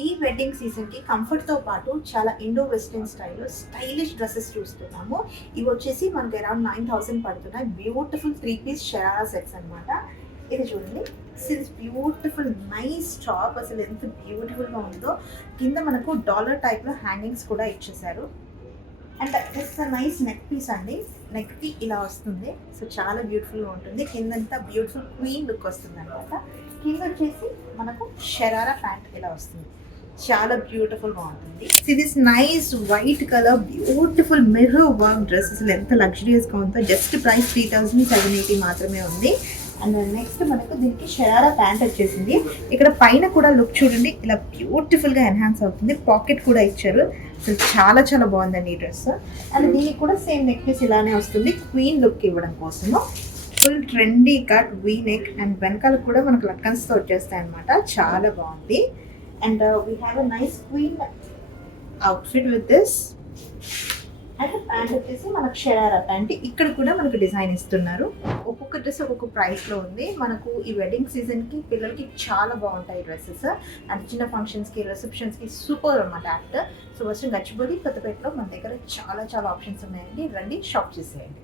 ఈ వెడ్డింగ్ సీజన్కి కంఫర్ట్తో పాటు చాలా ఇండో వెస్టర్న్ స్టైల్లో స్టైలిష్ డ్రెస్సెస్ చూస్తున్నాము. ఇవి వచ్చేసి మనకి అరౌండ్ 9,000 పడుతున్నాయి. బ్యూటిఫుల్ 3 పీస్ షరారా సెట్స్ అనమాట. ఇది చూడండి, దిస్ బ్యూటిఫుల్ నైస్ టాప్. అసలు ఎంత బ్యూటిఫుల్గా ఉందో. కింద మనకు డాలర్ టైప్లో హ్యాంగింగ్స్ కూడా ఇచ్చేసారు. And this nice neck piece అండి. నెక్కి ఇలా వస్తుంది. సో చాలా బ్యూటిఫుల్గా ఉంటుంది. కిందంతా బ్యూటిఫుల్ క్వీన్ లుక్ వస్తుంది అనమాట. కింద వచ్చేసి మనకు షరారా ప్యాంట్ ఇలా వస్తుంది. చాలా బ్యూటిఫుల్గా ఉంటుంది. This nice white colour beautiful mirror work dress. అసలు ఎంత లగ్జరియస్గా ఉందో. జస్ట్ ప్రైస్ 3,780 మాత్రమే ఉంది. అండ్ నెక్స్ట్ మనకు దీనికి షరారా ప్యాంట్ వచ్చేసింది. ఇక్కడ పైన కూడా లుక్ చూడండి, ఇలా బ్యూటిఫుల్గా ఎన్హాన్స్ అవుతుంది. పాకెట్ కూడా ఇచ్చారు. అసలు చాలా చాలా బాగుందండి ఈ డ్రెస్. అండ్ దీనికి కూడా సేమ్ నెక్ పీస్ ఇలానే వస్తుంది, క్వీన్ లుక్ ఇవ్వడం కోసము. Full trendy cut V neck and వెనకాల కూడా మనకు లక్కన్స్తో వచ్చేస్తాయి అనమాట. చాలా బాగుంది. And we have a nice queen outfit with this. And pant వచ్చేసి మనకు షరారా ప్యాంట్. ఇక్కడ కూడా మనకు డిజైన్ ఇస్తున్నారు. ఒక్కొక్క డ్రెస్ ఒక్కొక్క ప్రైస్లో ఉంది. మనకు ఈ వెడ్డింగ్ సీజన్కి పిల్లలకి చాలా బాగుంటాయి డ్రెస్సెస్. అండ్ చిన్న ఫంక్షన్స్కి, రిసెప్షన్స్కి సూపర్ అనమాట యాక్ట్. సో ఫస్ట్ గచ్చిబౌలి, కొత్తపేటలో మన దగ్గర చాలా చాలా ఆప్షన్స్ ఉన్నాయండి. రండి, షాప్ చేసేయండి.